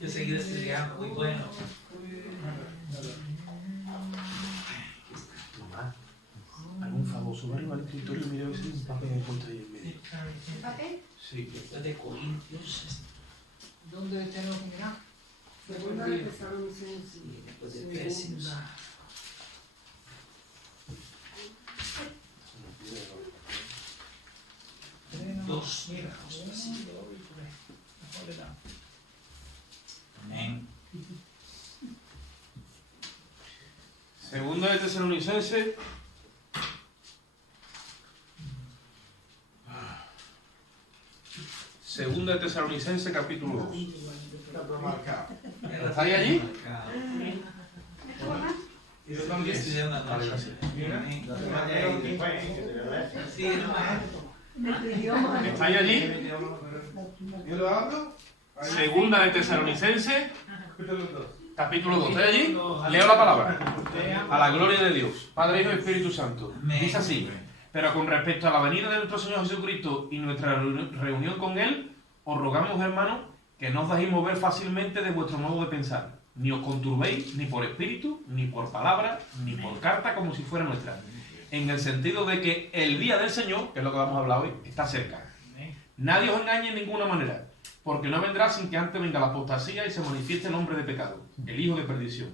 Yo seguí estudiando, muy bueno. Mamá, hazme un favor, sube arriba al escritorio y mira a ver si hay un papel puesto ahí en medio. ¿Un papel? Sí. Esto de Corintios. ¿Dónde tenemos que mirar? Segunda de Tesalonicenses. Y después de Efesios. Dos. Amén. Segunda de Tesalonicenses. Segunda de Tesalonicenses, capítulo 2. ¿Estáis allí? Yo también estudiando anoche. Sí, no. ¿Estáis allí? ¿Yo lo hablo? Segunda de Tesalonicenses, capítulo 2. ¿Estáis allí? Leo la palabra. A la gloria de Dios, Padre, Hijo y Espíritu Santo. Dice así: pero con respecto a la venida de nuestro Señor Jesucristo y nuestra reunión con Él, os rogamos, hermanos, que no os dejéis mover fácilmente de vuestro modo de pensar, ni os conturbéis ni por espíritu, ni por palabra, ni por carta como si fuera nuestra, en el sentido de que el día del Señor, que es lo que vamos a hablar hoy, está cerca. Nadie os engañe en ninguna manera, porque no vendrá sin que antes venga la apostasía y se manifieste el hombre de pecado, el hijo de perdición,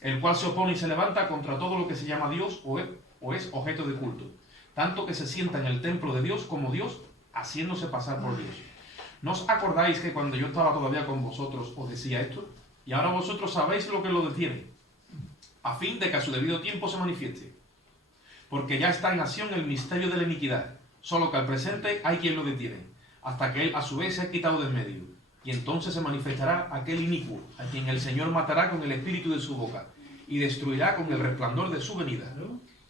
el cual se opone y se levanta contra todo lo que se llama Dios o es objeto de culto, tanto que se sienta en el templo de Dios como Dios, haciéndose pasar por Dios. ¿No os acordáis que cuando yo estaba todavía con vosotros os decía esto? Y ahora vosotros sabéis lo que lo detiene, a fin de que a su debido tiempo se manifieste. Porque ya está en acción el misterio de la iniquidad, solo que al presente hay quien lo detiene, hasta que él a su vez se ha quitado de en medio. Y entonces se manifestará aquel inicuo, a quien el Señor matará con el espíritu de su boca, y destruirá con el resplandor de su venida.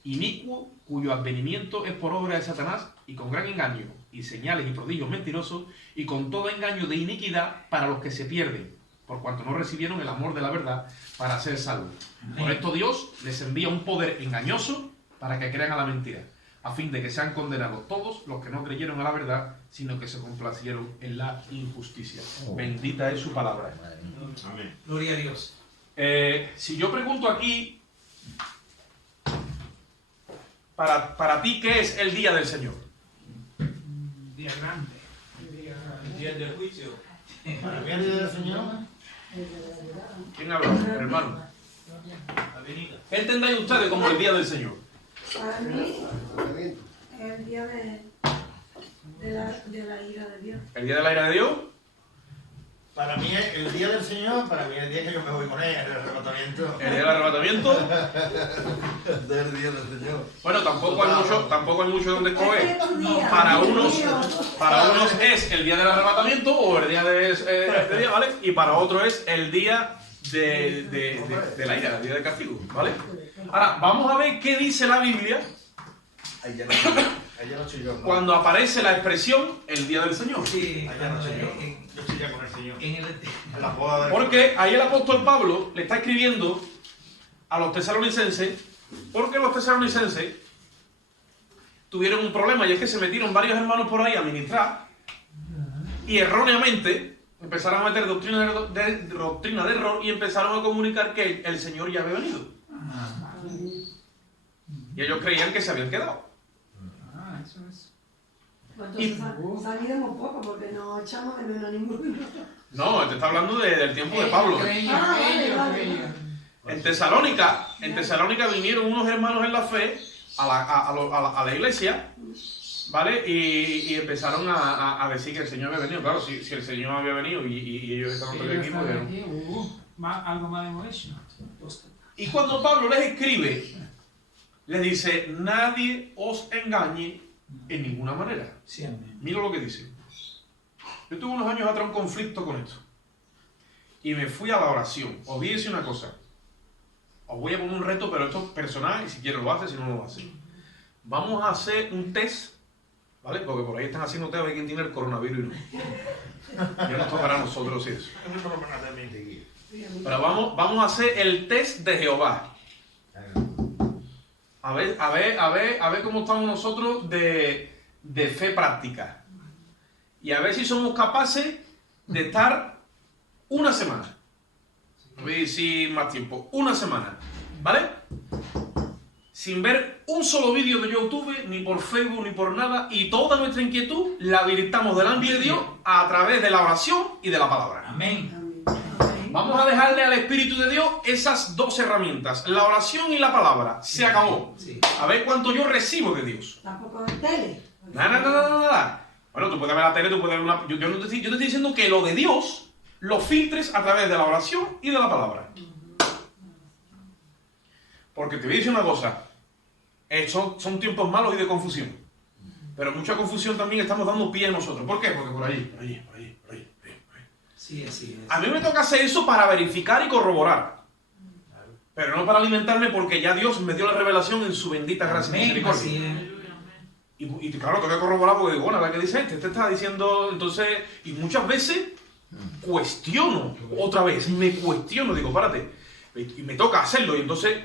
Inicuo, cuyo advenimiento es por obra de Satanás, y con gran engaño, y señales y prodigios mentirosos, y con todo engaño de iniquidad para los que se pierden, por cuanto no recibieron el amor de la verdad para ser salvos. Por esto Dios les envía un poder engañoso para que crean a la mentira, a fin de que sean condenados todos los que no creyeron a la verdad, sino que se complacieron en la injusticia. Bendita es su palabra. Amén. Gloria a Dios. Si yo pregunto aquí, para ti, ¿qué es el día del Señor? Día grande. El día del juicio. ¿Para qué día del Señor? ¿Quién habla? Hermano. La venida. ¿Qué entendéis ustedes como el día del Señor? Para mí, el día de la ira de Dios. ¿El día de la ira de Dios? Para mí el día del Señor, para mí el día que yo me voy con ella, el arrebatamiento. ¿El día del arrebatamiento? Del día del Señor. Bueno, tampoco hay mucho donde escoger. Es que tu día, Para Dios unos mío. es el día del arrebatamiento o el día de día, ¿vale? Y para otros es el día de la ira, el día del castigo, ¿vale? Ahora, vamos a ver qué dice la Biblia Allá no estoy yo. ¿no? cuando aparece la expresión el día del Señor. Sí, Allá no estoy yo. Yo estoy ya con el Señor. en el... En la boda de... Porque ahí el apóstol Pablo le está escribiendo a los tesalonicenses, porque los tesalonicenses tuvieron un problema, y es que se metieron varios hermanos por ahí a ministrar y erróneamente empezaron a meter doctrina de error y empezaron a comunicar que el Señor ya había venido. Y ellos creían que se habían quedado. Eso es. Entonces saliremos poco porque no echamos de menos a ninguno. No, te está hablando del tiempo de Pablo. En Tesalónica vinieron unos hermanos en la fe a la iglesia, ¿vale? Y empezaron a decir que el Señor había venido. Claro, si el Señor había venido y ellos estaban todavía aquí, pues... Algo más hemos hecho. Y cuando Pablo les escribe, les dice: nadie os engañe en ninguna manera. Sí, amén. Mira lo que dice. Yo tuve unos años atrás un conflicto con esto. Y me fui a la oración. Os voy a decir una cosa. Os voy a poner un reto, pero esto es personal, y si quieres lo hace, si no lo hace. Vamos a hacer un test, ¿vale? Porque por ahí están haciendo test a ver quién tiene el coronavirus y no. Ya nos tocará a nosotros eso. Pero vamos a hacer el test de Jehová. A ver cómo estamos nosotros de fe práctica. Y a ver si somos capaces de estar una semana. voy a decir más tiempo, una semana, ¿vale? Sin ver un solo vídeo de YouTube, ni por Facebook, ni por nada, y toda nuestra inquietud la habilitamos delante de Dios a través de la oración y de la palabra. Amén. Vamos a dejarle al Espíritu de Dios esas dos herramientas, la oración y la palabra. Se acabó. Sí. A ver cuánto yo recibo de Dios. Tampoco en tele. Nada. Bueno, tú puedes ver la tele, tú puedes ver una... Yo te estoy diciendo que lo de Dios lo filtres a través de la oración y de la palabra. Porque te voy a decir una cosa. Son tiempos malos y de confusión. Pero mucha confusión también estamos dando pie a nosotros. ¿Por qué? Porque por ahí. Sí, así es. A mí me toca hacer eso para verificar y corroborar. Pero no para alimentarme porque ya Dios me dio la revelación en su bendita gracia y Amén, misericordia. así es. Y claro, tengo que corroborar porque digo, bueno, ¿qué dice este? Este está diciendo, entonces... Y muchas veces cuestiono otra vez. Me cuestiono, digo, párate. Y me toca hacerlo. Y entonces,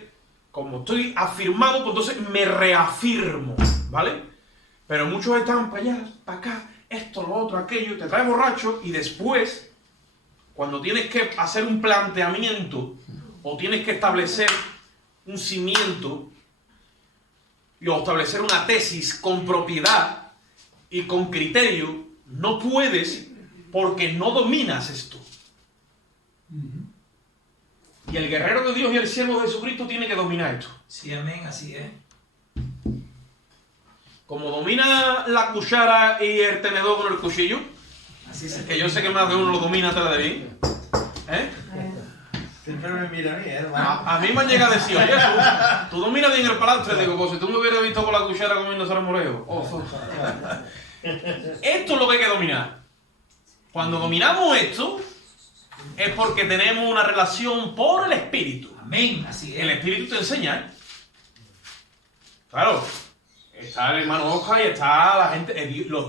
como estoy afirmado, pues entonces me reafirmo, ¿vale? Pero muchos están para allá, para acá, esto, lo otro, aquello, te trae borracho y después... Cuando tienes que hacer un planteamiento o tienes que establecer un cimiento o establecer una tesis con propiedad y con criterio, no puedes porque no dominas esto. Y el guerrero de Dios y el siervo de Jesucristo tiene que dominar esto. Sí, amén, así es. Como domina la cuchara y el tenedor con el cuchillo, Así se que yo sé que más de uno lo domina tela de bien. ¿Eh? Siempre me mira a mí, hermano. A mí me han llegado a decir, oye, tú dominas bien el palastre. Digo, pues si tú me hubieras visto con la cuchara comiendo salmoreo. Esto es lo que hay que dominar. Cuando dominamos esto, es porque tenemos una relación por el Espíritu. Amén, así El es. Espíritu te enseña, ¿eh? Claro, está el hermano Oscar y está la gente,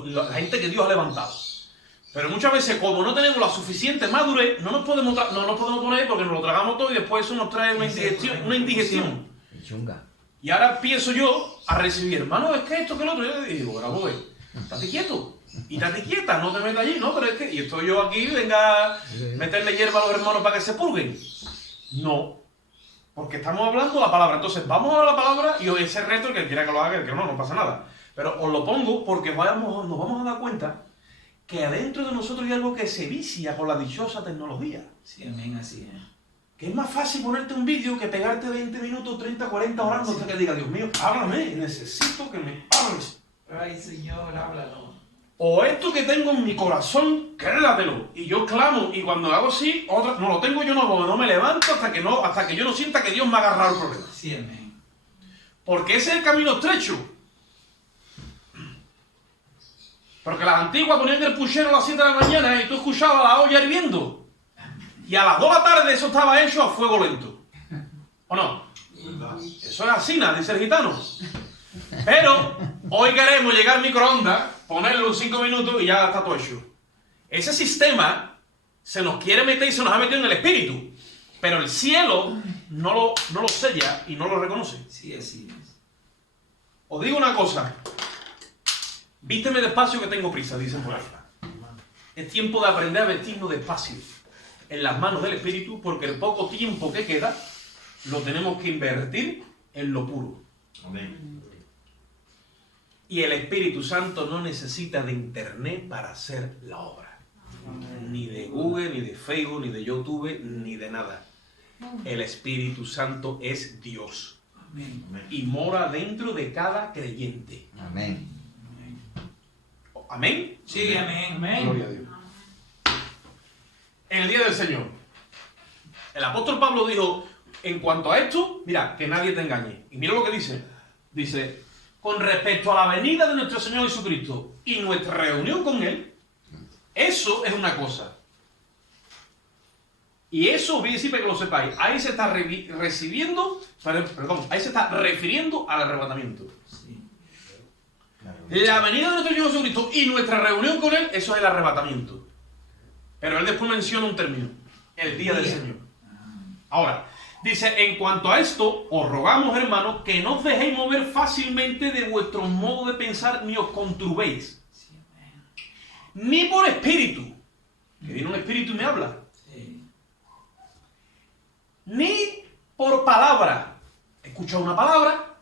la gente que Dios ha levantado. Pero muchas veces, como no tenemos la suficiente madurez, no nos podemos poner porque nos lo tragamos todo y después eso nos trae una indigestión. Y ahora empiezo yo a recibir, hermano, es que esto, que lo otro. Yo le digo, ahora voy, estate quieto. Y estate quieta, no te metas allí, ¿no? Pero es que, y estoy yo aquí, venga a meterle hierba a los hermanos para que se purguen. No. Porque estamos hablando la palabra. Entonces, vamos a la palabra y ese reto, el que quiera que lo haga, el que no pasa nada. Pero os lo pongo porque nos vamos a dar cuenta que adentro de nosotros hay algo que se vicia con la dichosa tecnología. Sí, amén, así es. Que es más fácil ponerte un vídeo que pegarte 20 minutos, 30, 40 orando hasta que diga, Dios mío, háblame, necesito que me hables. Ay, Señor, háblalo. O esto que tengo en mi corazón, créatelo. Y yo clamo, y cuando hago así, otra, no lo tengo yo, no me levanto hasta que yo no sienta que Dios me ha agarrado el problema. Sí, amén. Porque ese es el camino estrecho. Porque las antiguas ponían el puchero a las 7 de la mañana y tú escuchabas la olla hirviendo. Y a las 2 de la tarde eso estaba hecho a fuego lento. ¿O no? Eso es así, dice el gitano. Pero hoy queremos llegar al microondas, ponerlo en 5 minutos y ya está todo hecho. Ese sistema se nos quiere meter y se nos ha metido en el espíritu. Pero el cielo no lo sella y no lo reconoce. Sí, así es. Os digo una cosa. Vísteme despacio que tengo prisa, dicen por ahí. Es tiempo de aprender a vestirnos despacio en las manos del Espíritu, porque el poco tiempo que queda lo tenemos que invertir en lo puro. Amén. Y el Espíritu Santo no necesita de internet para hacer la obra. Ni de Google, ni de Facebook, ni de YouTube, ni de nada. El Espíritu Santo es Dios. Amén. Y mora dentro de cada creyente. Amén. ¿Amén? Sí, amén. Amén. Gloria a Dios. En el día del Señor, el apóstol Pablo dijo, en cuanto a esto, mira, que nadie te engañe. Y mira lo que dice. Dice, con respecto a la venida de nuestro Señor Jesucristo y nuestra reunión con Él, eso es una cosa. Y eso, voy a decir para que lo sepáis, ahí se está ahí se está refiriendo al arrebatamiento. Sí. La venida de nuestro Señor Jesucristo y nuestra reunión con Él, eso es el arrebatamiento. Pero Él después menciona un término, el día del Señor. Ahora, dice, en cuanto a esto, os rogamos, hermanos, que no os dejéis mover fácilmente de vuestro modo de pensar, ni os conturbéis. Sí, amén. Ni por espíritu, que viene un espíritu y me habla, Sí. por palabra. Escucha una palabra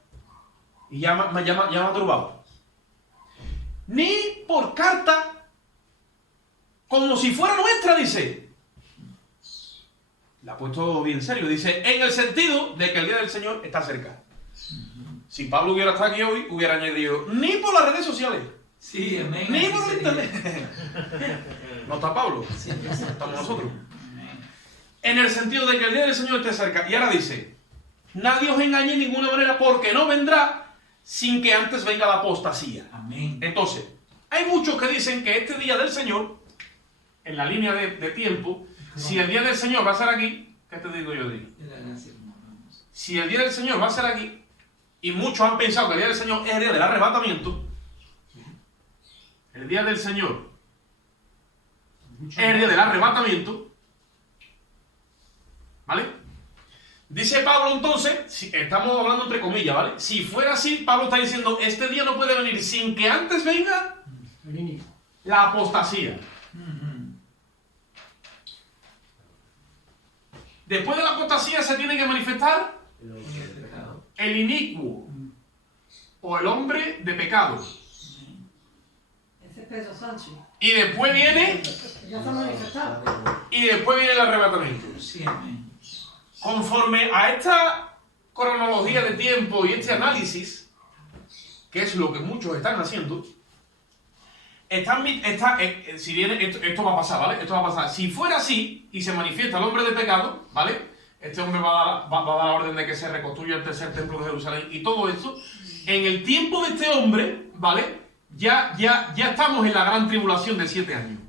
y ya me ha turbado. Ni por carta, como si fuera nuestra, dice. La ha puesto bien serio. Dice, en el sentido de que el día del Señor está cerca. Si Pablo hubiera estado aquí hoy, hubiera añadido, ni por las redes sociales. Sí, amén. Ni así por sería. internet. No está Pablo, Sí, estamos nosotros. Amén. En el sentido de que el día del Señor esté cerca. Y ahora dice, nadie os engañe de ninguna manera porque no vendrá sin que antes venga la apostasía. Amén. Entonces, hay muchos que dicen que este día del Señor, en la línea de tiempo, si el día del Señor va a ser aquí, ¿qué te digo yo de ello? De la gracia, hermanos. Si el día del Señor va a ser aquí, y muchos han pensado que el día del Señor es el día del arrebatamiento, el día del Señor es el día del arrebatamiento, ¿vale? Dice Pablo entonces, si, estamos hablando entre comillas, ¿vale? Si fuera así, Pablo está diciendo, este día no puede venir sin que antes venga la apostasía. Después de la apostasía se tiene que manifestar el inicuo o el hombre de pecado. Ese es Pedro Sánchez. Y después viene Ya está manifestado. el arrebatamiento. Sí, amén. Conforme a esta cronología de tiempo y este análisis, que es lo que muchos están haciendo, si viene, esto va a pasar, ¿vale? Esto va a pasar. Si fuera así y se manifiesta el hombre de pecado, ¿vale? Este hombre va a dar la orden de que se reconstruya el tercer templo de Jerusalén y todo esto. En el tiempo de este hombre, ¿vale? Ya estamos en la gran tribulación de 7 años.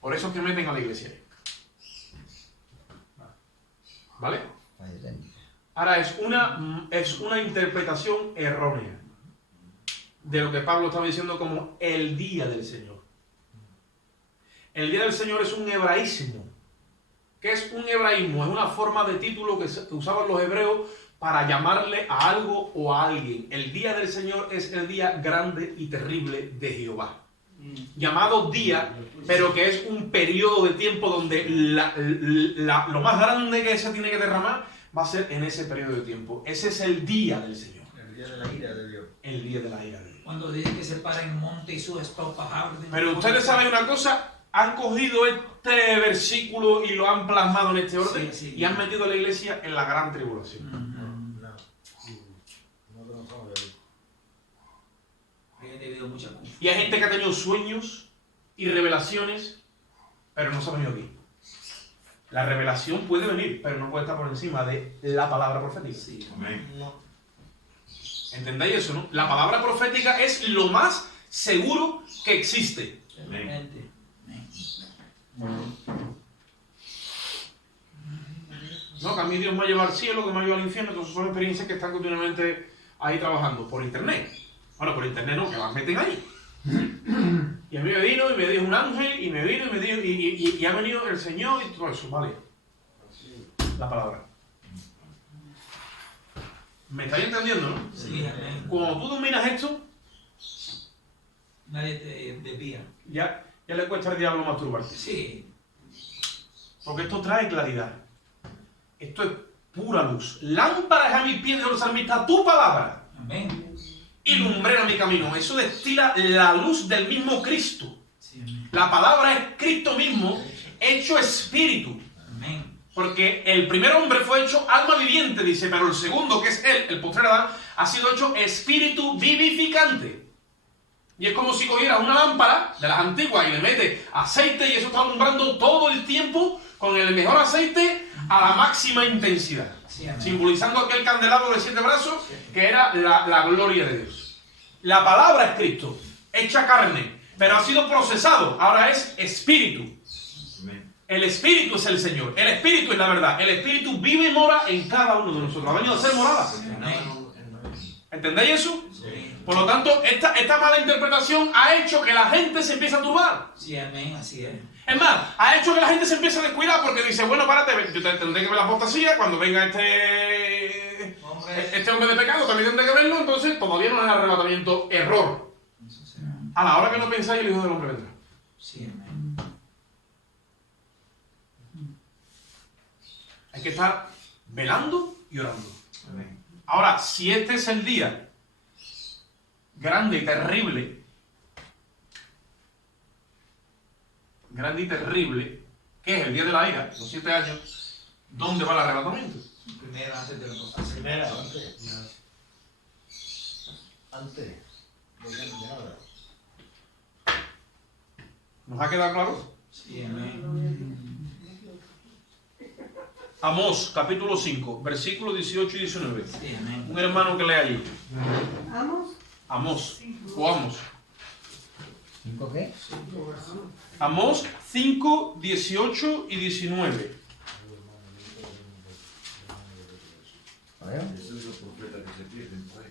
Por eso es que meten a la iglesia. ¿Vale? Ahora es una interpretación errónea de lo que Pablo estaba diciendo como el día del Señor. El día del Señor es un hebraísmo. ¿Qué es un hebraísmo? Es una forma de título que usaban los hebreos para llamarle a algo o a alguien. El día del Señor es el día grande y terrible de Jehová. Llamado día, pero que es un periodo de tiempo donde lo más grande que se tiene que derramar va a ser en ese periodo de tiempo. Ese es el día del Señor. El día de la ira de Dios. El día de la ira de Dios. Cuando dice que se para en monte y sus estopas arden. Pero ustedes saben una cosa, han cogido este versículo y lo han plasmado en este orden y han metido a la iglesia en la gran tribulación. No conocemos de él. Hay debido mucha confusión. Y hay gente que ha tenido sueños y revelaciones, pero no se ha venido aquí. La revelación puede venir, pero no puede estar por encima de la palabra profética. Sí, Amén. No. ¿Entendéis eso, no? La palabra profética es lo más seguro que existe. realmente. No, que a mí Dios me ha llevado al cielo, que me ha llevado al infierno, entonces son experiencias que están continuamente ahí trabajando por internet. Bueno, por internet no, que las meten ahí. Y a mí me vino y me dijo un ángel, y me vino y me dijo, y ha venido el Señor y todo eso, vale. La palabra. ¿Me estáis entendiendo, no? Sí, amén. Cuando tú dominas esto, Nadie te desvía. ya le cuesta al diablo masturbarte. Sí. Porque esto trae claridad. Esto es pura luz. Lámpara es a mis pies, de los salmistas, tu palabra. Amén. Y lumbrera mi camino. Eso destila la luz del mismo Cristo. Sí, amén. La palabra es Cristo mismo, hecho espíritu. Amén. Porque el primer hombre fue hecho alma viviente, dice, pero el segundo, que es él, el postrer Adán, ha sido hecho espíritu vivificante. Y es como si cogiera una lámpara de las antiguas y le mete aceite y eso está alumbrando todo el tiempo con el mejor aceite a la máxima intensidad. Sí, amén. Simbolizando aquel candelabro de 7 brazos que era la gloria de Dios. La palabra es Cristo, hecha carne, pero ha sido procesado, ahora es espíritu. Amén. El espíritu es el Señor, el espíritu es la verdad, el espíritu vive y mora en cada uno de nosotros, ha venido a ser morada. ¿Entendéis eso? Sí. Por lo tanto, esta mala interpretación ha hecho que la gente se empiece a turbar. Sí, amén, así es. Es más, ha hecho que la gente se empiece a descuidar porque dice, bueno, párate, yo tendré que ver la apostasía, cuando venga este hombre de pecado también tendré que verlo, entonces todavía no es el arrebatamiento, error. Eso será. A la hora que no pensáis, el Hijo del Hombre vendrá. Sí, amén. Hay que estar velando y orando. Amén. Ahora, si este es el día grande y terrible, que es el día de la ira, los 7 años, ¿dónde va el arrebatamiento? Primero antes de la cosa. Primero, antes. De nada. ¿Nos ha quedado claro? Sí, amén. Amós, capítulo 5, versículos 18 y 19. Sí, amén. Un hermano que lee allí. Vamos. Amós, o Amos. ¿5 qué? Amós 5, 18 y 19. A ver. Esos son los profetas que se pierden por ahí.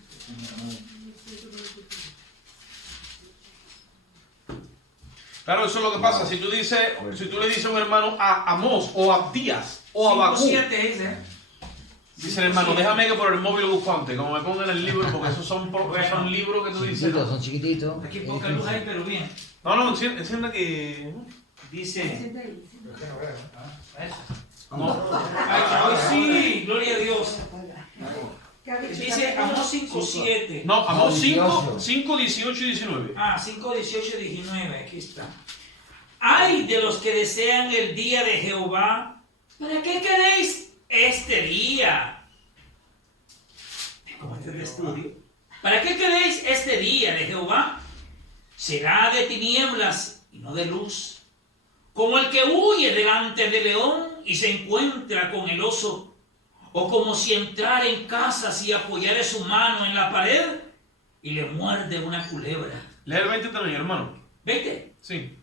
Claro, eso es lo que pasa. Si tú le dices a un hermano a Amós o a Abdías o a Bakú, 5:7 es, dice el hermano, déjame que por el móvil lo busco antes, como me pongan el libro, porque esos son libros que tú dices. Chiquititos, son chiquititos. Aquí poca luz hay, pero bien. No, encienda que... Dice. Siente ahí, siente Es que no veo. No. Ay, hoy sí, gloria a Dios. ahí. ¿Qué ha dicho? Dice Amós 5:7. No, Amós 5, 18. 5, 18 y 19. 5, 18, 19, aquí está. Ay de los que desean el día de Jehová. ¿Para qué queréis este día? ¿Cómo este de estudio? ¿Para qué queréis este día de Jehová? Será de tinieblas y no de luz, como el que huye delante del león y se encuentra con el oso, o como si entrara en casas y apoyara su mano en la pared y le muerde una culebra. Lee el 20 también, hermano. ¿Vete? Sí.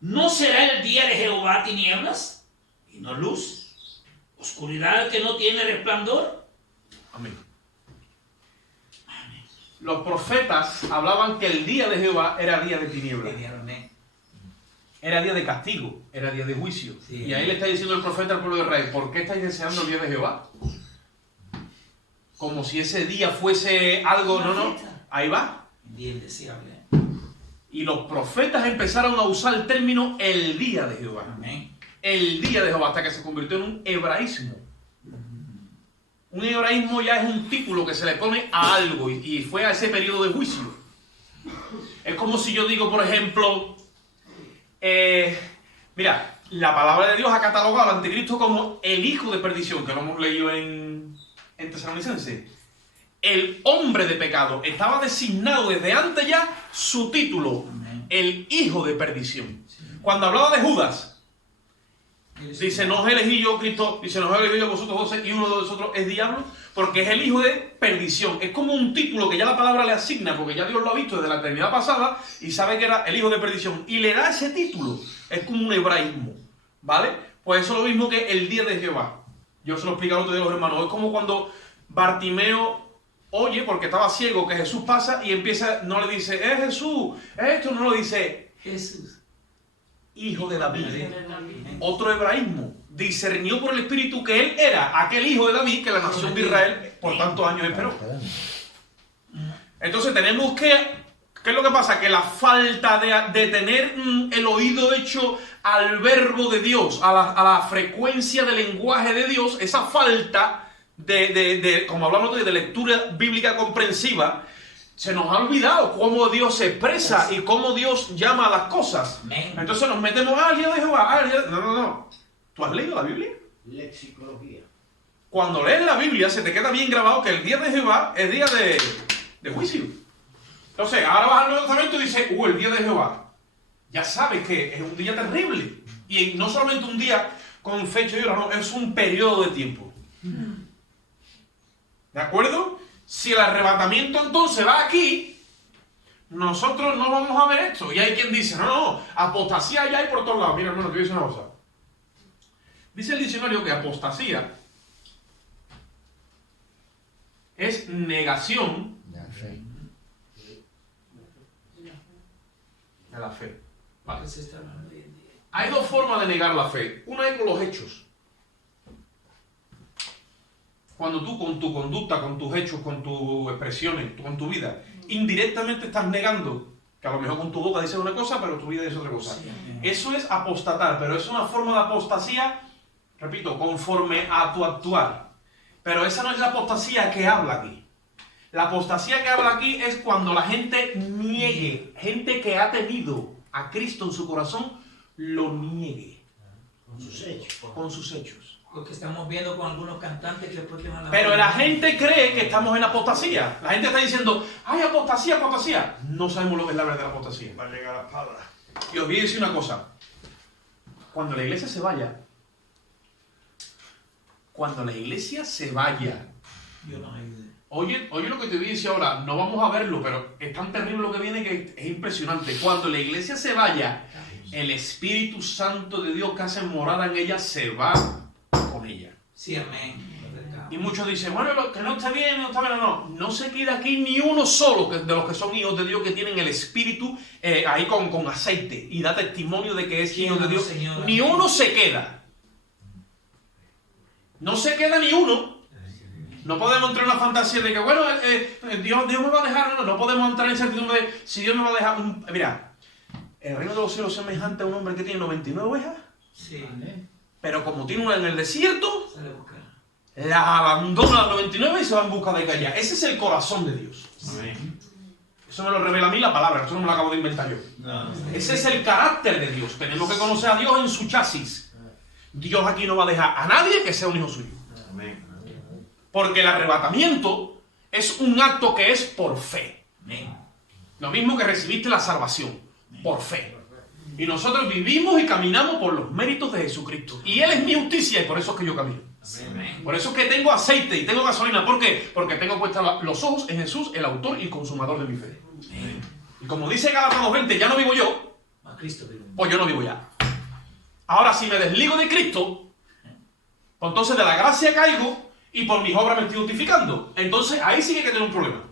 ¿No será el día de Jehová tinieblas y no luz? ¿Oscuridad que no tiene resplandor? Amén. Los profetas hablaban que el día de Jehová era día de tinieblas. Era día de castigo, era día de juicio. Sí. Y ahí le está diciendo el profeta al pueblo de Israel, ¿por qué estáis deseando el día de Jehová? Como si ese día fuese algo, no, ahí va. Bien deseable. Y los profetas empezaron a usar el término el día de Jehová. Amén. El día de Jehová, hasta que se convirtió en un hebraísmo. Un hebraísmo ya es un título que se le pone a algo y fue a ese periodo de juicio. Es como si yo digo, por ejemplo, mira, la palabra de Dios ha catalogado al anticristo como el hijo de perdición, que lo hemos leído en Tesalonicenses. El hombre de pecado estaba designado desde antes ya su título, el hijo de perdición. Cuando hablaba de Judas, dice, no os elegí yo, Cristo, dice, no os elegí yo vosotros 12 y uno de vosotros es diablo, porque es el hijo de perdición. Es como un título que ya la palabra le asigna, porque ya Dios lo ha visto desde la eternidad pasada y sabe que era el hijo de perdición. Y le da ese título. Es como un hebraísmo, ¿vale? Pues eso es lo mismo que el día de Jehová. Yo se lo explico al otro día a los hermanos. Es como cuando Bartimeo oye, porque estaba ciego, que Jesús pasa y empieza, no le dice, es Jesús, esto, no lo dice, Jesús. hijo de David. Otro hebraísmo. Discernió por el Espíritu que él era aquel hijo de David que la nación de Israel por tantos años esperó. Entonces tenemos que, ¿qué es lo que pasa? Que la falta de tener el oído hecho al verbo de Dios, a la frecuencia del lenguaje de Dios, esa falta como hablamos de lectura bíblica comprensiva, se nos ha olvidado cómo Dios se expresa y cómo Dios llama a las cosas. Entonces nos metemos al día de Jehová. No. ¿Tú has leído la Biblia? Lexicología. Cuando lees la Biblia se te queda bien grabado que el día de Jehová es día de juicio. Entonces, ahora vas al Nuevo Testamento y dices, el día de Jehová. Ya sabes que es un día terrible. Y no solamente un día con fecha y hora, no, es un periodo de tiempo. ¿De acuerdo? Si el arrebatamiento entonces va aquí, nosotros no vamos a ver esto. Y hay quien dice, no, apostasía ya hay por todos lados. Mira, hermano, te voy a decir una cosa. Dice el diccionario que apostasía es negación de la fe. Vale. Hay dos formas de negar la fe. Una es con los hechos. Cuando tú con tu conducta, con tus hechos, con tus expresiones, con tu vida, indirectamente estás negando que a lo mejor con tu boca dices una cosa, pero tu vida dice otra cosa. Eso es apostatar, pero es una forma de apostasía repito, conforme a tu actuar. Pero esa no es la apostasía que habla aquí. La apostasía que habla aquí es cuando la gente niegue, gente que ha tenido a Cristo en su corazón, lo niegue. Con sus hechos. Con sus hechos. Lo que estamos viendo con algunos cantantes que después queman la Pero la gente cree que estamos en apostasía. La gente está diciendo, ¡ay, apostasía, apostasía! No sabemos lo que es la verdadera apostasía. Va a llegar a la espada. Y os voy a decir una cosa. Cuando la iglesia se vaya, Yo no ayudé. oye lo que te voy a decir ahora, no vamos a verlo, pero es tan terrible lo que viene que es impresionante. Cuando la iglesia se vaya, el Espíritu Santo de Dios que hace morada en ella se va con ella. Sí, amén. Y muchos dicen, bueno, que no está bien, no está bien, no se queda aquí ni uno solo de los que son hijos de Dios que tienen el Espíritu ahí con aceite y da testimonio de que es hijo de Dios. Señor, Ni uno se queda. No se queda ni uno. No podemos entrar en una fantasía de que, bueno, Dios me va a dejar. No podemos entrar en incertidumbre de si Dios me va a dejar. Mira, el reino de los cielos es semejante a un hombre que tiene 99 ovejas, Sí. pero como tiene una en el desierto, Sale a buscar. la abandona a las 99 y se va en busca de ella. Ese es el corazón de Dios. Eso me lo revela a mí la palabra, eso no me lo acabo de inventar yo. Ese es el carácter de Dios. Tenemos que conocer a Dios en su chasis. Dios aquí no va a dejar a nadie que sea un hijo suyo. Porque el arrebatamiento es un acto que es por fe. Lo mismo que recibiste la salvación, por fe. Y nosotros vivimos y caminamos por los méritos de Jesucristo. Y Él es mi justicia y por eso es que yo camino. Por eso es que tengo aceite y tengo gasolina. ¿Por qué? Porque tengo puestos los ojos en Jesús, el autor y consumador de mi fe. Y como dice Gálatas 2:20, ya no vivo yo, A Cristo vive. pues yo no vivo ya. Ahora, si me desligo de Cristo, pues entonces de la gracia caigo y por mis obras me estoy justificando. Entonces ahí sí que hay que tener un problema.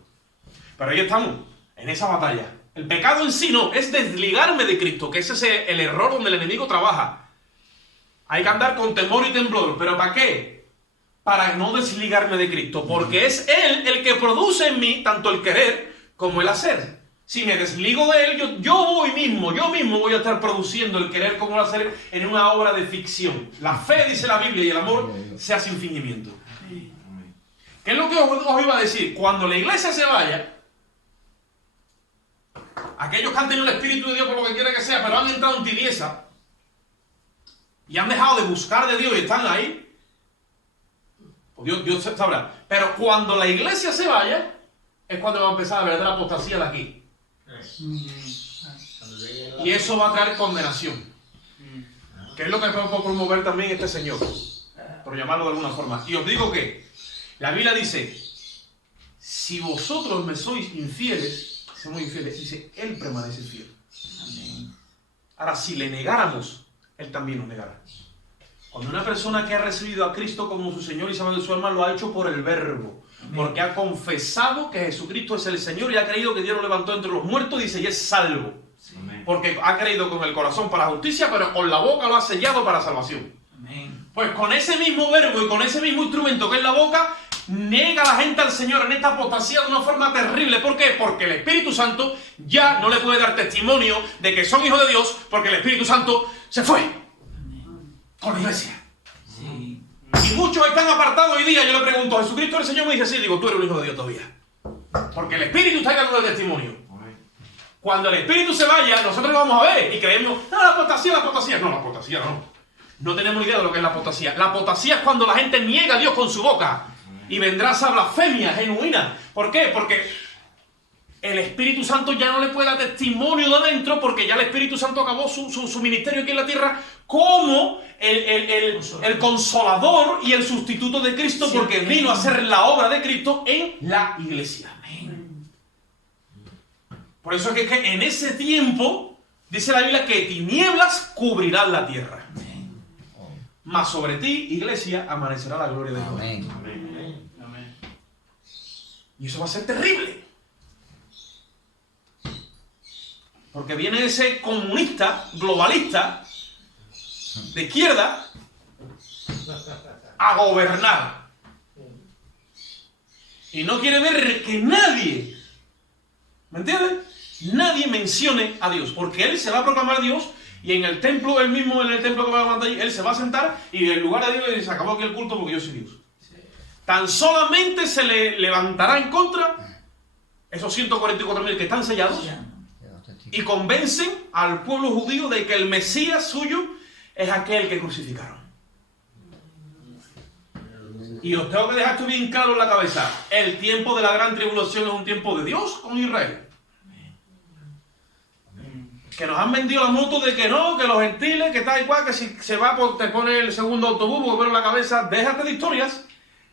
Pero ahí estamos, en esa batalla. El pecado en sí no, es desligarme de Cristo, que ese es el error donde el enemigo trabaja. Hay que andar con temor y temblor. ¿Pero para qué? Para no desligarme de Cristo. Porque es Él el que produce en mí tanto el querer como el hacer. Si me desligo de Él, yo mismo voy a estar produciendo el querer como el hacer en una obra de ficción. La fe, dice la Biblia, y el amor se hace sin fingimiento. ¿Qué es lo que os iba a decir? Cuando la iglesia se vaya, aquellos que han tenido el Espíritu de Dios por lo que quiera que sea, pero han entrado en tibieza y han dejado de buscar de Dios y están ahí, pues Dios sabrá. Pero cuando la iglesia se vaya, es cuando va a empezar la verdadera apostasía de aquí. Y eso va a traer condenación. Que es lo que podemos promover también este Señor, por llamarlo de alguna forma. Y os digo que la Biblia dice, si vosotros me sois infieles, somos infieles, dice, Él permanece fiel. Ahora, si le negáramos, Él también nos negará. Cuando una persona que ha recibido a Cristo como su Señor y Salvador de su alma, lo ha hecho por el verbo. Porque ha confesado que Jesucristo es el Señor y ha creído que Dios lo levantó entre los muertos, dice, y es salvo. Porque ha creído con el corazón para justicia, pero con la boca lo ha sellado para salvación. Pues con ese mismo verbo y con ese mismo instrumento que es la boca, niega a la gente al Señor en esta apostasía de una forma terrible. ¿Por qué? Porque el Espíritu Santo ya no le puede dar testimonio de que son hijos de Dios, porque el Espíritu Santo se fue con la iglesia. Sí. Y muchos están apartados hoy día. Yo le pregunto, ¿Jesucristo es el Señor? Me dice, sí. Digo, tú eres un hijo de Dios todavía. Porque el Espíritu está dando el testimonio. Cuando el Espíritu se vaya, nosotros lo vamos a ver y creemos, no, la apostasía. No, la apostasía no. No tenemos idea de lo que es la apostasía. La apostasía es cuando la gente niega a Dios con su boca. Y vendrá esa blasfemia genuina. ¿Por qué? Porque el Espíritu Santo ya no le puede dar testimonio de adentro, porque ya el Espíritu Santo acabó su ministerio aquí en la tierra como el consolador y el sustituto de Cristo, sí, porque vino a hacer la obra de Cristo en la iglesia. Por eso es que en ese tiempo, dice la Biblia, que tinieblas cubrirán la tierra. Mas sobre ti, iglesia, amanecerá la gloria de Dios. Amén. Amén. Y eso va a ser terrible. Porque viene ese comunista, globalista, de izquierda, a gobernar. Y no quiere ver que nadie, ¿me entiendes? Nadie mencione a Dios. Porque él se va a proclamar Dios Y en el templo, él mismo, en el templo que va a mandar allí, él se va a sentar y en lugar de Dios le dice, se acabó aquí el culto porque yo soy Dios. Tan solamente se le levantará en contra esos 144.000 que están sellados y convencen al pueblo judío de que el Mesías suyo es aquel que crucificaron. Y os tengo que dejar esto bien claro en la cabeza. El tiempo de la gran tribulación es un tiempo de Dios con Israel. Que nos han vendido la moto de que no, que los gentiles, que tal y cual, que si se va te pone el segundo autobús, porque en la cabeza, déjate de historias,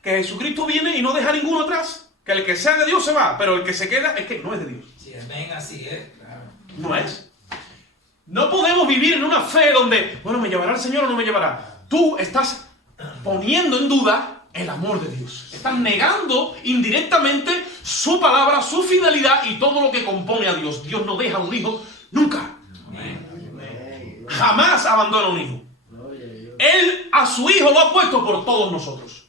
que Jesucristo viene y no deja ninguno atrás. Que el que sea de Dios se va, pero el que se queda es que no es de Dios. Sí, amén, así es, claro. No es. No podemos vivir en una fe donde, bueno, ¿me llevará el Señor o no me llevará? Tú estás poniendo en duda el amor de Dios. Estás negando indirectamente su palabra, su fidelidad y todo lo que compone a Dios. Dios no deja a un hijo nunca. Jamás abandona a un hijo. Él a su hijo lo ha puesto por todos nosotros.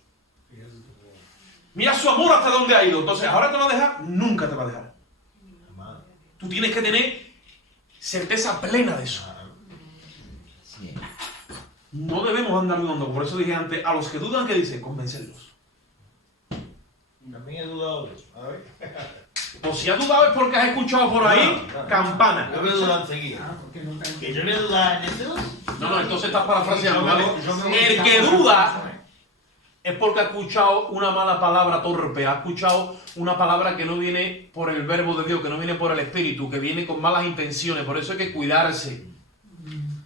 Mira su amor hasta dónde ha ido. Entonces, ¿ahora te va a dejar? Nunca te va a dejar. Tú tienes que tener certeza plena de eso. No debemos andar dudando. Por eso dije antes, a los que dudan, ¿qué dice? Convencerlos. También he dudado de eso. A ver. O si has dudado es porque has escuchado por ahí campana. Yo me he dudado enseguida. Que yo me he dudado en eso. No, entonces estás parafraseando, ¿vale? El que duda es porque ha escuchado una mala palabra torpe, ha escuchado una palabra que no viene por el verbo de Dios, que no viene por el Espíritu, que viene con malas intenciones. Por eso hay que cuidarse.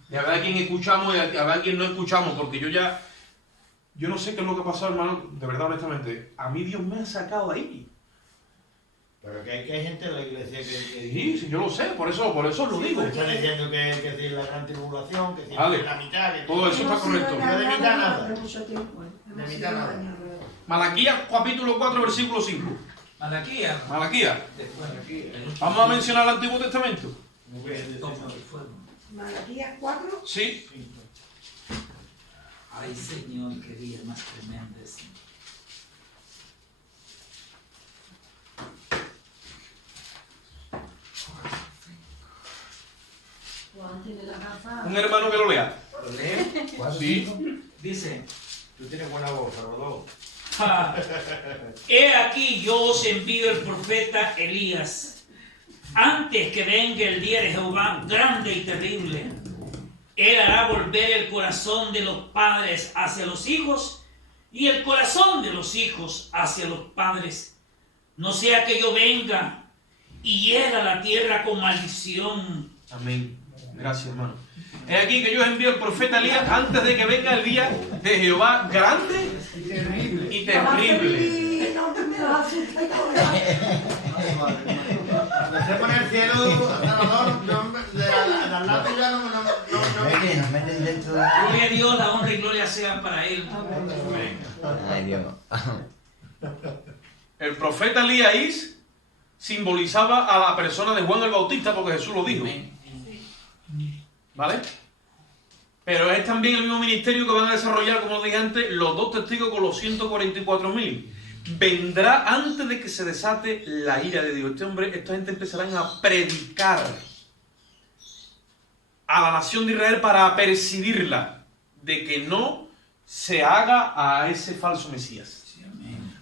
Y a ver a quién escuchamos y a ver a quién no escuchamos, porque yo no sé qué es lo que ha pasado, hermano, de verdad, honestamente. A mí Dios me ha sacado de ahí. Pero que hay gente de la iglesia que Sí, yo lo sé, por eso lo digo. están diciendo que es la gran tribulación, que Vale. es la mitad. Que Todo eso está correcto. Yo de mitad nada. De mucho tiempo, De mitad nada. Malaquías capítulo 4, versículo 5. Malaquías. Malaquías. Vamos a mencionar el Antiguo Testamento. Malaquías 4. Sí. Ay, Señor, qué día más tremendo es. Un hermano que lo lea. ¿Lo lee? Sí. Dice, Tú tienes buena voz, Salvador. he aquí yo os envío el profeta Elías, antes que venga el día de Jehová grande y terrible. Él hará volver el corazón de los padres hacia los hijos y el corazón de los hijos hacia los padres. No sea que yo venga y hiera la tierra con maldición. Amén. Gracias, hermano. He aquí que yo envío al profeta Elías antes de que venga el día de Jehová grande y terrible. No me lo asustes con eso. Me se pone el cielo, Salvador, de al lado ya no. Nos meten dentro de... Gloria a Dios, la honra y gloria sea para Él. Ay, Dios. El profeta Elías simbolizaba a la persona de Juan el Bautista porque Jesús lo dijo. ¿Vale? Pero es también el mismo ministerio que van a desarrollar, como dije antes, los dos testigos con los 144.000. Vendrá antes de que se desate la ira de Dios. Esta gente empezarán a predicar a la nación de Israel para apercibirla de que no se haga a ese falso Mesías.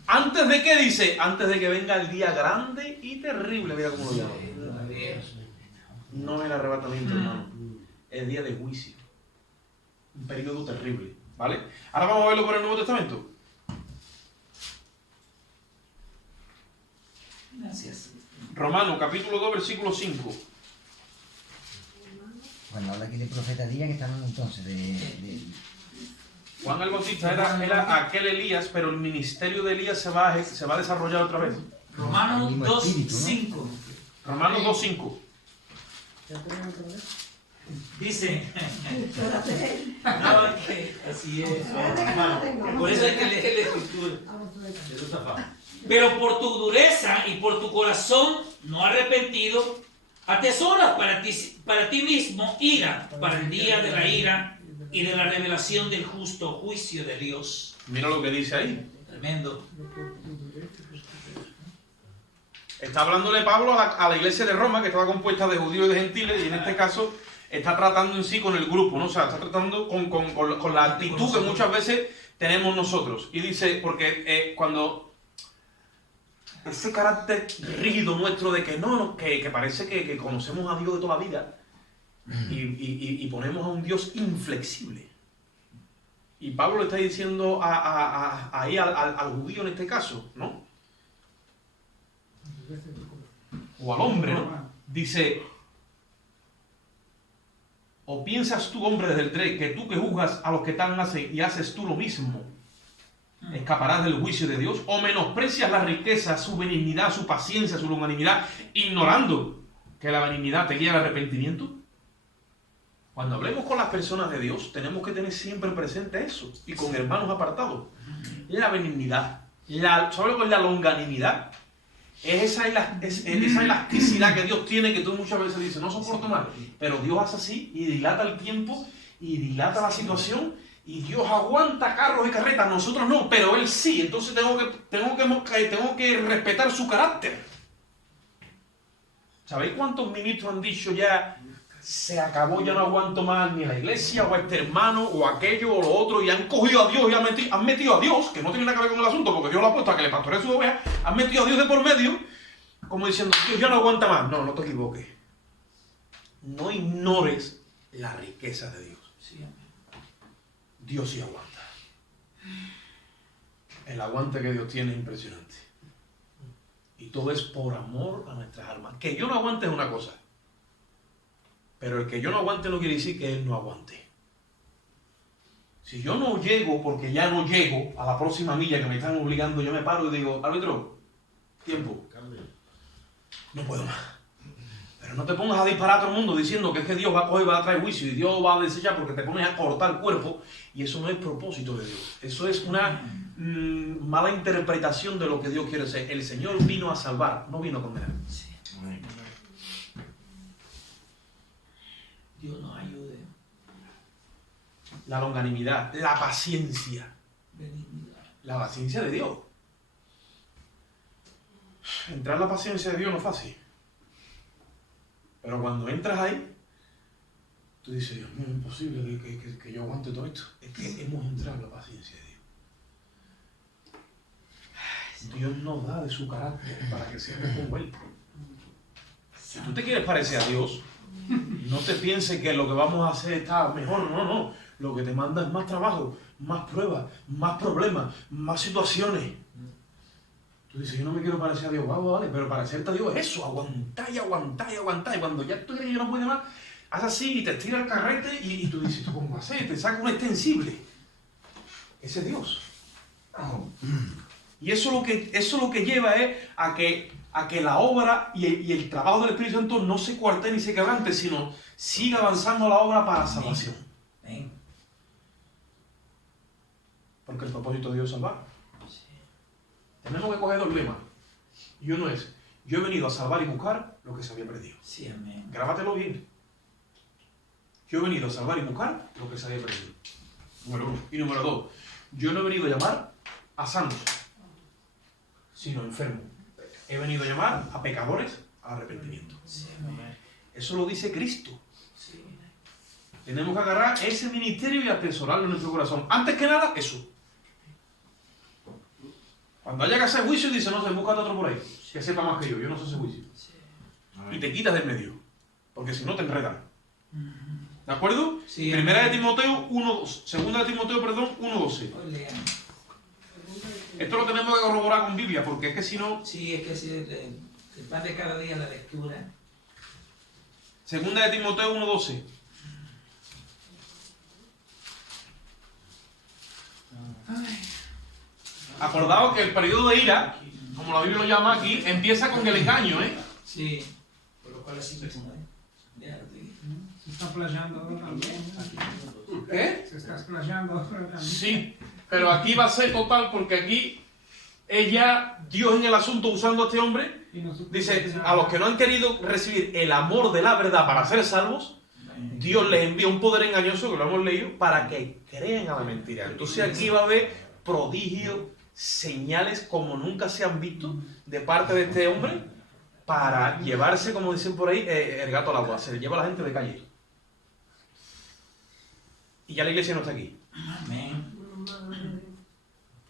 ¿Antes de qué dice? Antes de que venga el día grande y terrible. Mira cómo lo llama. No el arrebatamiento, hermano. El día de juicio. Un periodo terrible. ¿Vale? Ahora vamos a verlo por el Nuevo Testamento. Gracias. Romanos, capítulo 2, versículo 5. Bueno, habla aquí de profeta Elías, que está hablando entonces de... Juan el Bautista era aquel Elías, pero el ministerio de Elías se va a desarrollar otra vez. Romanos El mismo 2, espíritu, ¿no? 5. Romanos 2, 5. Dice, Espérate. no, que así es. Espérate que no lo tengo. Por eso hay que leer la escritura. Vamos a ver. Eso está fácil. Pero por tu dureza y por tu corazón no arrepentido, atesoras para ti mismo ira para el día de la ira y de la revelación del justo juicio de Dios. Mira lo que dice ahí. Tremendo. Está hablándole Pablo a la iglesia de Roma, que estaba compuesta de judíos y de gentiles, y en este caso está tratando en sí con el grupo, ¿no? O sea, está tratando con la actitud que muchas veces tenemos nosotros. Y dice, porque cuando ese carácter rígido nuestro de que no, que parece que conocemos a Dios de toda la vida y ponemos a un Dios inflexible. Y Pablo le está diciendo ahí al judío en este caso, ¿no? O al hombre, ¿no? Dice, ¿o piensas tú, hombre, desde el 3, que tú que juzgas a los que tal hacen y haces tú lo mismo, escaparás del juicio de Dios? ¿O menosprecias la riqueza, su benignidad, su paciencia, su longanimidad, ignorando que la benignidad te guía al arrepentimiento? Cuando hablemos con las personas de Dios, tenemos que tener siempre presente eso, y con hermanos apartados. La benignidad, ¿sabes lo que es la longanimidad? Es esa elasticidad que Dios tiene, que tú muchas veces dices, no soporto más, pero Dios hace así y dilata el tiempo y dilata la situación y Dios aguanta carros y carretas, nosotros no, pero Él sí, entonces tengo que respetar su carácter. ¿Sabéis cuántos ministros han dicho ya, se acabó, ya no aguanto más ni la iglesia o a este hermano o aquello o lo otro, y han cogido a Dios y han metido a Dios, que no tiene nada que ver con el asunto porque Dios lo ha puesto a que le pastoree su oveja, han metido a Dios de por medio, como diciendo, Dios ya no aguanta más? No te equivoques. No ignores la riqueza de Dios. Dios sí aguanta. El aguante que Dios tiene es impresionante. Y todo es por amor a nuestras almas. Que yo no aguante es una cosa. Pero el que yo no aguante no quiere decir que Él no aguante. Si yo no llego, porque ya no llego a la próxima milla que me están obligando, yo me paro y digo, árbitro, tiempo. No puedo más. Pero no te pongas a disparar a todo el mundo diciendo que es que Dios va a coger y va a traer juicio y Dios va a desechar, porque te pones a cortar el cuerpo, y eso no es propósito de Dios. Eso es una mala interpretación de lo que Dios quiere hacer. El Señor vino a salvar, no vino a condenar. Sí. Dios nos ayude. La longanimidad, la paciencia. Benignidad. La paciencia de Dios. Entrar en la paciencia de Dios no es fácil. Pero cuando entras ahí, tú dices, Dios mío, es imposible que yo aguante todo esto. Es que hemos entrado en la paciencia de Dios. Dios nos da de su carácter para que seamos como Él. Si tú te quieres parecer a Dios, no te pienses que lo que vamos a hacer está mejor. No. Lo que te manda es más trabajo, más pruebas, más problemas, más situaciones. Tú dices, yo no me quiero parecer a Dios. Vale, pero parecerte a Dios es eso, aguantar y aguantar y aguantar. Y cuando ya tú crees que yo no puedo más, haz así y te estira el carrete y tú dices, ¿tú cómo vas a hacer? Te saca un extensible. Ese es Dios. Y eso lo que lleva es a que la obra y el trabajo del Espíritu Santo no se cuartee ni se quebrante, sino siga avanzando la obra para la salvación. Porque el propósito de Dios es salvar. Tenemos que coger dos lemas. Y uno es, yo he venido a salvar y buscar lo que se había perdido. Sí, amén. Grábatelo bien. Yo he venido a salvar y buscar lo que se había perdido. Número 1. Y número 2, yo no he venido a llamar a sanos, sino enfermos. He venido a llamar a pecadores al arrepentimiento. Sí, amén. Eso lo dice Cristo. Sí. Tenemos que agarrar ese ministerio y atesorarlo en nuestro corazón. Antes que nada, eso. Cuando haya que hacer juicio, dice, no sé, búscate otro por ahí, que sepa más que yo no sé ese juicio. Sí. Y te quitas del medio, porque si no te enredan. ¿De acuerdo? Sí, Primera de Timoteo 1.2. Segunda de Timoteo, 1.12. Esto lo tenemos que corroborar con Biblia, porque es que si no... Sí, es que si el pan de cada día la lectura. Segunda de Timoteo 1.12. Acordaos que el periodo de ira, como la Biblia lo llama aquí, empieza con el engaño, ¿eh? Sí. Por lo cual así mismo, ¿eh? Se está playando ahora también. ¿Eh? Se está playando ahora también. Sí, pero aquí va a ser total, porque aquí ella, Dios en el asunto usando a este hombre, dice, a los que no han querido recibir el amor de la verdad para ser salvos, Dios les envía un poder engañoso, que lo hemos leído, para que crean a la mentira. Entonces aquí va a haber prodigios, señales como nunca se han visto de parte de este hombre, para llevarse, como dicen por ahí, el gato al agua. Se le lleva a la gente de calle. y ya la iglesia no está aquí. Amén.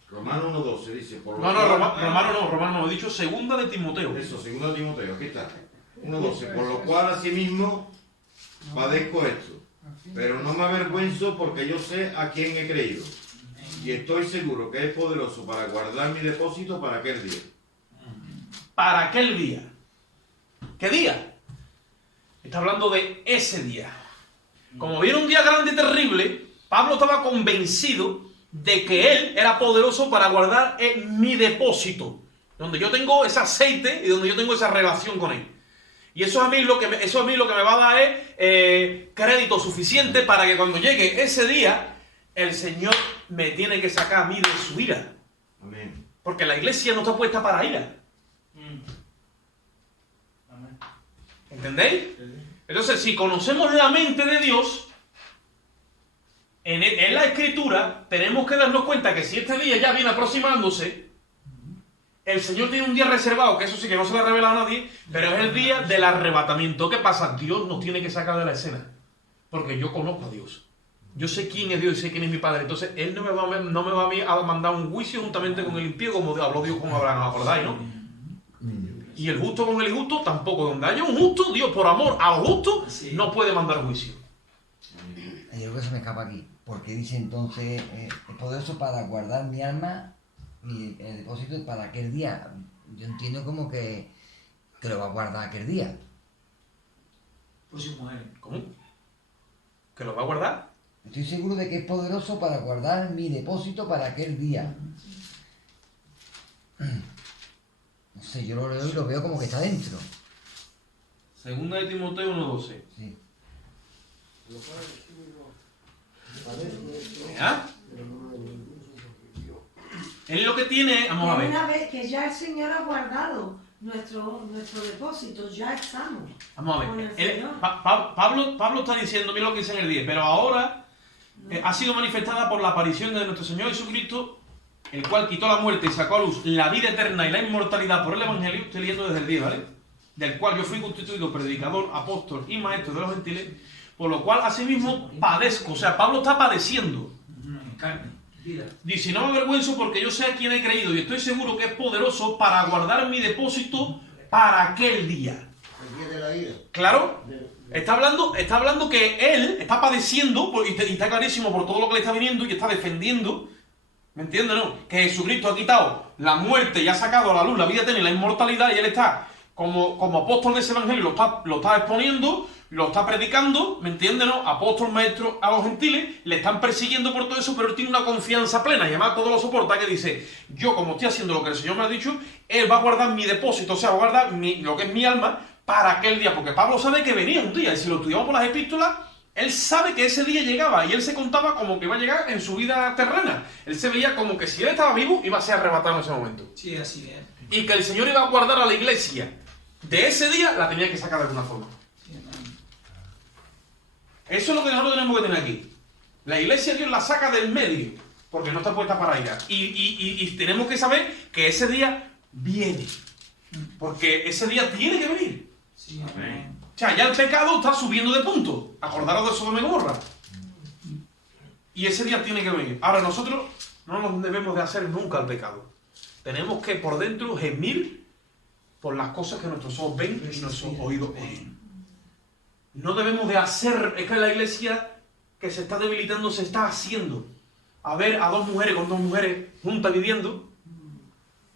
Romano 1.12 dice. Por lo No, cual- Romano no, he dicho segunda de Timoteo. Eso, segundo Timoteo, aquí está. 1.12. Por lo cual asimismo padezco esto. Pero no me avergüenzo porque yo sé a quién he creído. Y estoy seguro que es poderoso para guardar mi depósito para aquel día. Para aquel día. ¿Qué día? Está hablando de ese día. Como viene un día grande y terrible, Pablo estaba convencido de que él era poderoso para guardar en mi depósito, donde yo tengo ese aceite y donde yo tengo esa relación con él. Y eso a mí lo que me va a dar es crédito suficiente para que cuando llegue ese día, el Señor me tiene que sacar a mí de su ira. Amén. Porque la iglesia no está puesta para ira. ¿Entendéis? Entonces, si conocemos la mente de Dios, en la Escritura, tenemos que darnos cuenta que si este día ya viene aproximándose, el Señor tiene un día reservado, que eso sí que no se le ha revelado a nadie, pero es el día del arrebatamiento. ¿Qué pasa? Dios nos tiene que sacar de la escena, porque yo conozco a Dios. Yo sé quién es Dios y sé quién es mi Padre. Entonces, Él no me va a mí a mandar un juicio juntamente con el impío, como habló Dios con Abraham, ¿os acordáis, no? Y el justo con el injusto tampoco. Donde haya un justo, Dios por amor a los justos no puede mandar juicio. Yo creo que se me escapa aquí. Porque dice entonces, es poderoso para guardar mi alma, el depósito para aquel día. Yo entiendo como que lo va a guardar aquel día. Por si muere. ¿Cómo? ¿Que lo va a guardar? Estoy seguro de que es poderoso para guardar mi depósito para aquel día. No sé, yo lo leo y lo veo como que está dentro. Segunda de Timoteo 1.12. Sí. ¿Ya? Él lo que tiene, vamos a ver. Una vez que ya el Señor ha guardado nuestro depósito, ya estamos. Vamos a con ver. el Señor. Pablo está diciendo, mira lo que dice en el 10, pero ahora ha sido manifestada por la aparición de nuestro Señor Jesucristo, el cual quitó la muerte y sacó a luz la vida eterna y la inmortalidad por el Evangelio. Estoy leyendo desde el 10, ¿vale? Del cual yo fui constituido predicador, apóstol y maestro de los gentiles, por lo cual asimismo padezco. O sea, Pablo está padeciendo. Carne, vida. Dice, no me avergüenzo porque yo sé a quién he creído y estoy seguro que es poderoso para guardar mi depósito para aquel día. El día de la ira. ¿Claro? Está hablando que él está padeciendo, y está clarísimo por todo lo que le está viniendo y está defendiendo, ¿me entiendes, no? Que Jesucristo ha quitado la muerte y ha sacado a la luz la vida eterna y la inmortalidad, y él está como apóstol de ese evangelio, lo está exponiendo, lo está predicando, ¿me entiendes, no? Apóstol, maestro a los gentiles, le están persiguiendo por todo eso, pero él tiene una confianza plena y además todo lo soporta, que dice, yo como estoy haciendo lo que el Señor me ha dicho, él va a guardar mi depósito, o sea, va a guardar lo que es mi alma para aquel día, porque Pablo sabe que venía un día, y si lo estudiamos por las epístolas, él sabe que ese día llegaba, y él se contaba como que iba a llegar en su vida terrena. Él se veía como que si él estaba vivo, iba a ser arrebatado en ese momento. Sí, así es. Y que el Señor iba a guardar a la iglesia de ese día, la tenía que sacar de alguna forma. Sí, hermano. Eso es lo que nosotros tenemos que tener aquí. La iglesia Dios la saca del medio, porque no está puesta para ira. Y tenemos que saber que ese día viene, porque ese día tiene que venir. Sí, amén. O sea, ya el pecado está subiendo de punto. Acordaros de Sodoma y Gomorra. Y ese día tiene que venir. Ahora, nosotros no nos debemos de hacer nunca el pecado. Tenemos que por dentro gemir por las cosas que nuestros ojos ven y nuestros oídos oyen. No debemos de hacer, es que la iglesia que se está debilitando se está haciendo. A ver a dos mujeres con dos mujeres juntas viviendo.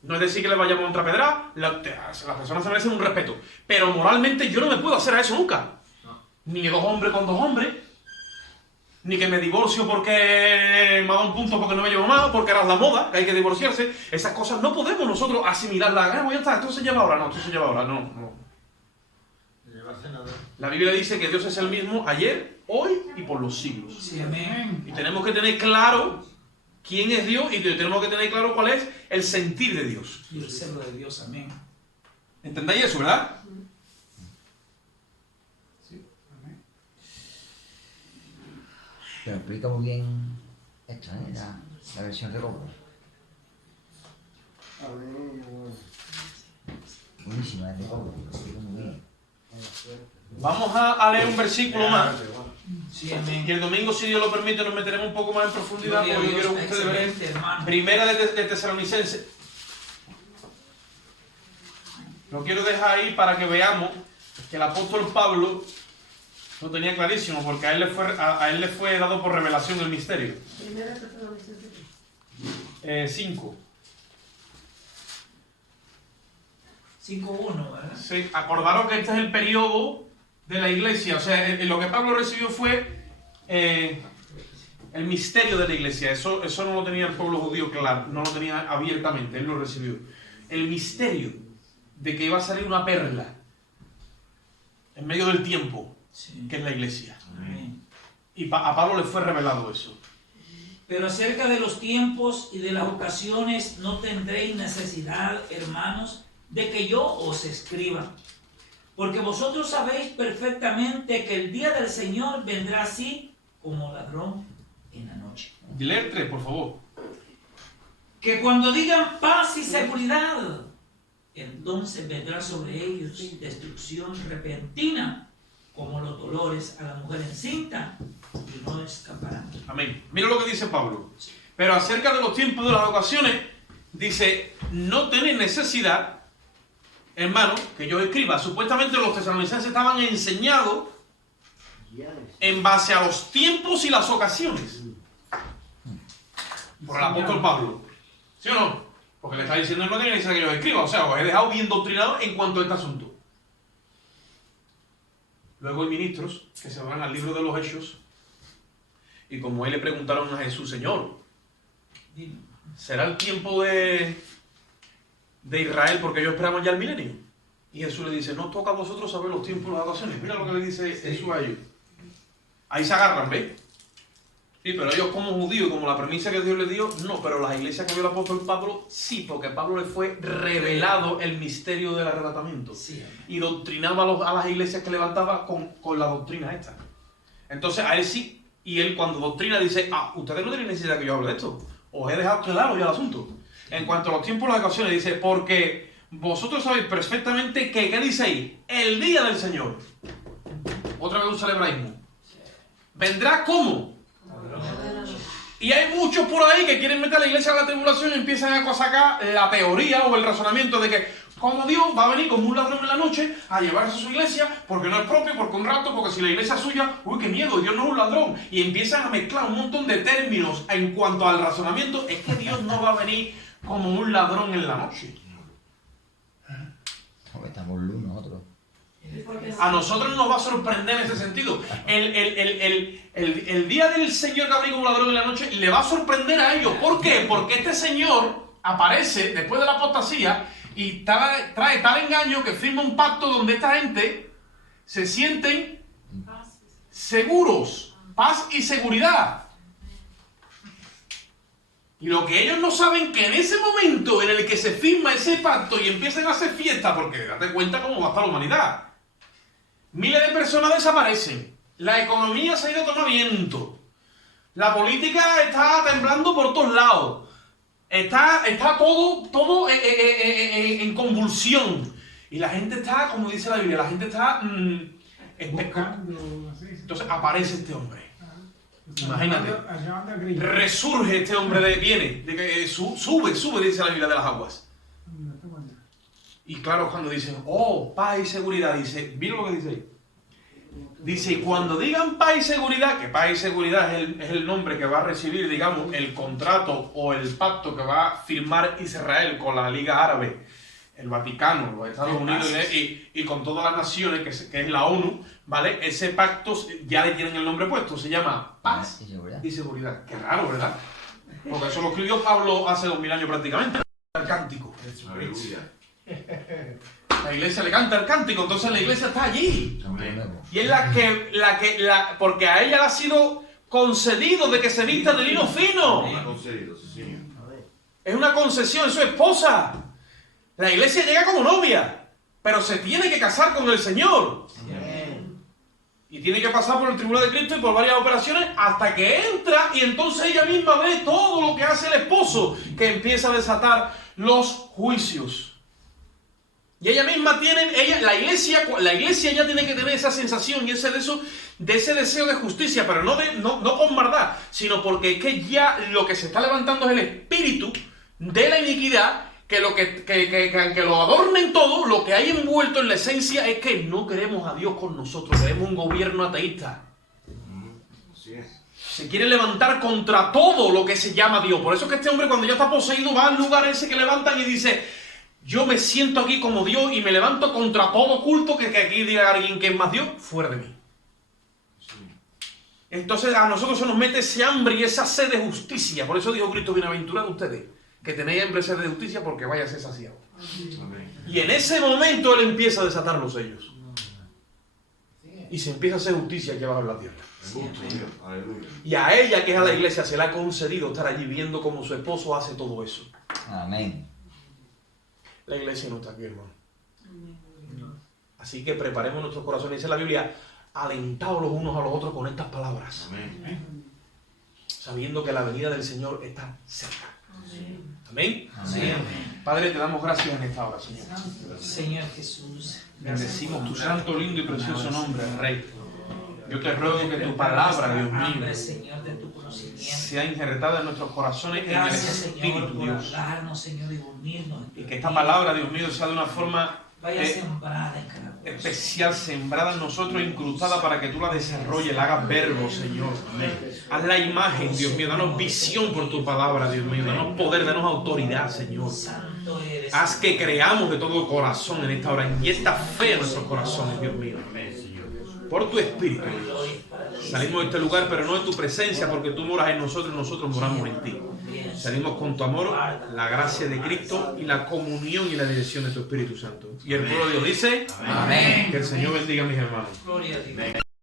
No es decir que le vayamos a contrapedrar, las personas se merecen un respeto. Pero moralmente yo no me puedo hacer a eso nunca. Ni dos hombres con dos hombres, ni que me divorcio porque me ha dado un punto porque no me llevo más, porque era la moda, que hay que divorciarse. Esas cosas no podemos nosotros asimilarlas. Ya está, esto se lleva ahora, no, esto se lleva ahora, no. La Biblia dice que Dios es el mismo ayer, hoy y por los siglos. Sí, amén. Y tenemos que tener claro quién es Dios y tenemos que tener claro cuál es el sentir de Dios. Y el celo de Dios, amén. ¿Entendéis eso, verdad? Pero explica muy bien esto, ¿eh? La versión de Lobo. Buenísima, es de Lobo. Muy bien. Vamos a leer un versículo más. Sí, amén. Y el domingo, si Dios lo permite, nos meteremos un poco más en profundidad, Gloria a porque yo Dios, quiero que ustedes excelente, vean hermano. Primera de Tesalonicenses. Lo quiero dejar ahí para que veamos que el apóstol Pablo lo tenía clarísimo, porque a él le fue dado por revelación el misterio. Primera Tesalonicenses 5. 5:1, ¿verdad? Sí, acordaros que este es el periodo de la iglesia. O sea, lo que Pablo recibió fue el misterio de la iglesia. Eso no lo tenía el pueblo judío claro, no lo tenía abiertamente, él lo recibió. El misterio de que iba a salir una perla en medio del tiempo, Sí. que es la iglesia. Amén. Y a Pablo le fue revelado eso. Pero acerca de los tiempos y de las ocasiones no tendréis necesidad, hermanos, de que yo os escriba. Porque vosotros sabéis perfectamente que el día del Señor vendrá así como ladrón en la noche. Lee 3, por favor. Que cuando digan paz y seguridad, entonces vendrá sobre ellos destrucción repentina, como los dolores a la mujer encinta, y no escaparán. Amén. Mira lo que dice Pablo. Pero acerca de los tiempos de las ocasiones, dice, no tenéis necesidad, hermano, que yo escriba. Supuestamente los tesalonicenses estaban enseñados en base a los tiempos y las ocasiones. Por el apóstol Pablo. ¿Sí o no? Porque le está diciendo, no tiene necesidad que yo escriba. O sea, os he dejado bien doctrinado en cuanto a este asunto. Luego hay ministros que se van al libro de los Hechos y como él le preguntaron a Jesús, Señor, ¿será el tiempo de Israel porque ellos esperaban ya el milenio? Y Jesús le dice, no toca a vosotros saber los tiempos y las ocasiones. Mira lo que le dice Jesús a ellos. Ahí se agarran, ¿ves? Sí, pero ellos como judíos, como la premisa que Dios les dio, no, pero las iglesias que vio el apóstol Pablo, sí, porque a Pablo le fue revelado el misterio del arrebatamiento. Sí. Y doctrinaba a las iglesias que levantaba con la doctrina esta. Entonces a él sí, y él cuando doctrina dice, ustedes no tienen necesidad que yo hable de esto, os he dejado claro ya el asunto. En cuanto a los tiempos y las ocasiones, dice, porque vosotros sabéis perfectamente que, ¿qué dice ahí? El día del Señor. Otra vez usa el hebraísmo. ¿Vendrá cómo? Y hay muchos por ahí que quieren meter a la iglesia a la tribulación y empiezan a sacar la teoría o el razonamiento de que como Dios va a venir como un ladrón en la noche a llevarse a su iglesia porque no es propio, porque un rato, porque si la iglesia es suya, uy, qué miedo, Dios no es un ladrón. Y empiezan a mezclar un montón de términos en cuanto al razonamiento. Es que Dios no va a venir como un ladrón en la noche. Porque estamos luz nosotros. A nosotros nos va a sorprender en ese sentido. El día del Señor que va a venir como ladrón en la noche le va a sorprender a ellos. ¿Por qué? Porque este Señor aparece después de la apostasía y trae tal engaño que firma un pacto donde esta gente se sienten seguros, paz y seguridad. Y lo que ellos no saben que en ese momento en el que se firma ese pacto y empiezan a hacer fiesta, porque date cuenta cómo va a estar la humanidad, miles de personas desaparecen, la economía se ha ido a tomar viento, la política está temblando por todos lados, está todo en convulsión. Y la gente está, como dice la Biblia, la gente está... Buscando, así. Entonces aparece este hombre. Imagínate. Allá anda grillo. Resurge este hombre, sube, dice la Biblia, de las aguas. Y claro, cuando dicen, oh, paz y seguridad, dice, mira lo que dice ahí. Dice, cuando digan paz y seguridad, que paz y seguridad es el nombre que va a recibir, digamos, el contrato o el pacto que va a firmar Israel con la Liga Árabe, el Vaticano, los Estados Unidos y con todas las naciones, que es la ONU, ¿vale? Ese pacto ya le tienen el nombre puesto, se llama paz y seguridad. Qué raro, ¿verdad? Porque eso lo escribió Pablo hace 2000 años prácticamente. El cántico. Aleluya. La iglesia le canta el cántico, entonces la iglesia está allí. Amén. Y es porque a ella le ha sido concedido de que se vista de lino fino. Ha concedido, sí, señor. Es una concesión, es su esposa. La iglesia llega como novia, pero se tiene que casar con el Señor. Y tiene que pasar por el tribunal de Cristo y por varias operaciones hasta que entra y entonces ella misma ve todo lo que hace el esposo, que empieza a desatar los juicios. Y ella misma tiene, la iglesia ya tiene que tener esa sensación y ese deseo de justicia, pero no con maldad, sino porque es que ya lo que se está levantando es el espíritu de la iniquidad, que aunque lo adornen todo, lo que hay envuelto en la esencia es que no queremos a Dios con nosotros, queremos un gobierno ateísta. Así es. Se quiere levantar contra todo lo que se llama Dios. Por eso es que este hombre, cuando ya está poseído, va al lugar ese que levantan y dice: yo me siento aquí como Dios y me levanto contra todo culto que aquí diga alguien que es más Dios, fuera de mí. Entonces a nosotros se nos mete ese hambre y esa sed de justicia. Por eso dijo Cristo: bienaventurados ustedes, que tenéis hambre y sed de justicia, porque vaya a ser saciados. Y en ese momento Él empieza a desatar los sellos. Y se empieza a hacer justicia aquí abajo en la tierra. Y a ella, que es a la iglesia, se le ha concedido estar allí viendo cómo su esposo hace todo eso. Amén. La iglesia no está aquí, hermano. Así que preparemos nuestros corazones. Dice la Biblia: alentaos los unos a los otros con estas palabras. Amén. Sabiendo que la venida del Señor está cerca. Amén. Amén. Padre, te damos gracias en esta hora, Señor. Señor Jesús. Bendecimos tu santo, lindo y precioso nombre, Rey. Yo te ruego que tu palabra, Dios mío, Señor, de tu conocimiento. sea injertada en nuestros corazones en el Gracias, Señor, Espíritu, por Dios. hablarnos, Señor, y unirnos. Y que esta palabra, Dios mío, sea de una forma vaya sembrada en cada corazón. especial, sembrada en nosotros, incrustada para que tú la desarrolles, la hagas verbo, Señor. Haz la imagen, Dios mío, danos visión por tu palabra, Dios mío, danos poder, danos autoridad, Señor. Santo eres. Haz que creamos de todo corazón en esta hora, y esta fe en nuestros corazones, Dios mío. Por tu Espíritu. Salimos de este lugar, pero no de tu presencia, porque tú moras en nosotros y nosotros moramos en ti. Salimos con tu amor, la gracia de Cristo y la comunión y la dirección de tu Espíritu Santo. Y el pueblo de Dios dice: Amén. Que el Señor bendiga a mis hermanos. Gloria a Dios.